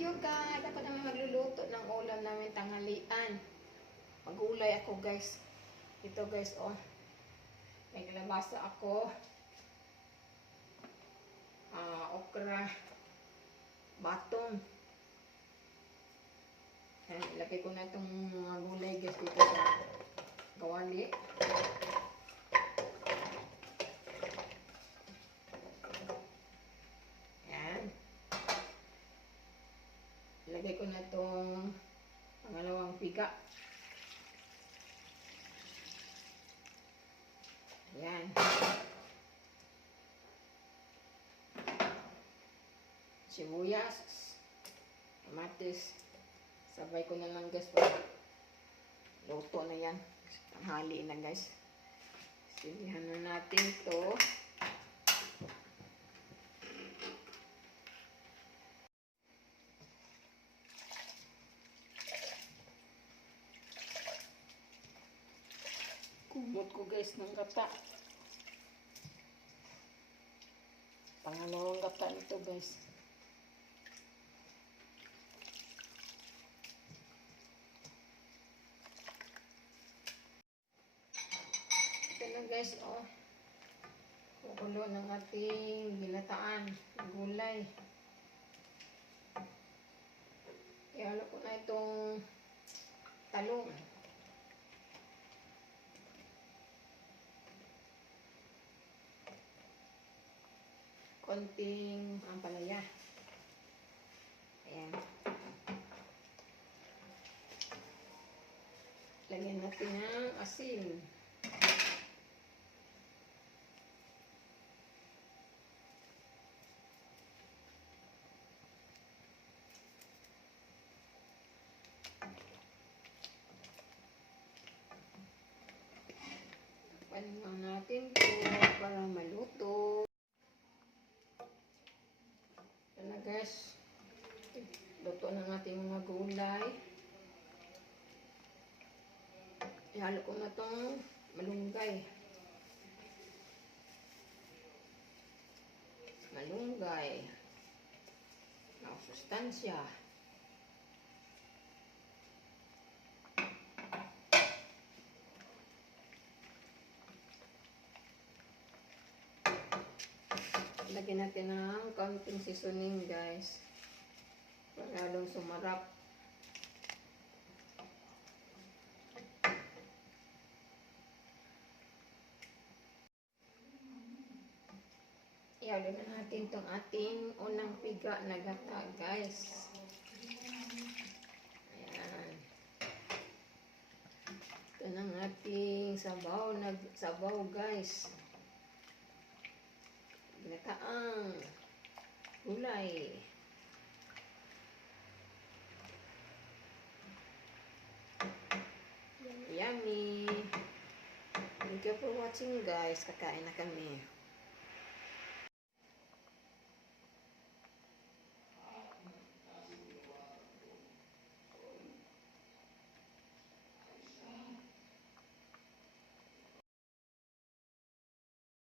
video guys. Ako naman magluluto ng ulam namin tanghalian. Magulay ako guys. Ito guys oh. May kalabasa ako. Okra. Batong. Ayan, ilagay ko na itong mga gulay guys dito sa kawali. Ilagay ko na itong pangalawang piga. Ayan. Sibuyas, kamatis. Sabay ko na lang guys. Luto na yan. Tanghali na guys. Silihan na natin ito. Kumot ko guys ng gata. Pangalawang gata nito guys. Ito na guys oh. Kukulo ng ating ginataan. Gulay. Ihalo ko na itong talong. Konting ampalaya. Ayan. Lagyan natin ng asin. Paningan natin ito para maluto. Yan na guys. Luto na natin mga gulay. Ihalo ko na itong malunggay. Malunggay. Sustansya. Lagyan natin ng konting seasoning guys. Para lalong sumarap. Ihalo na natin itong ating unang piga na gata guys. Ayan. Ito na ang ating sabaw guys. Ginataang gulay. Yummy. Thank you for watching guys. Kakain na kami.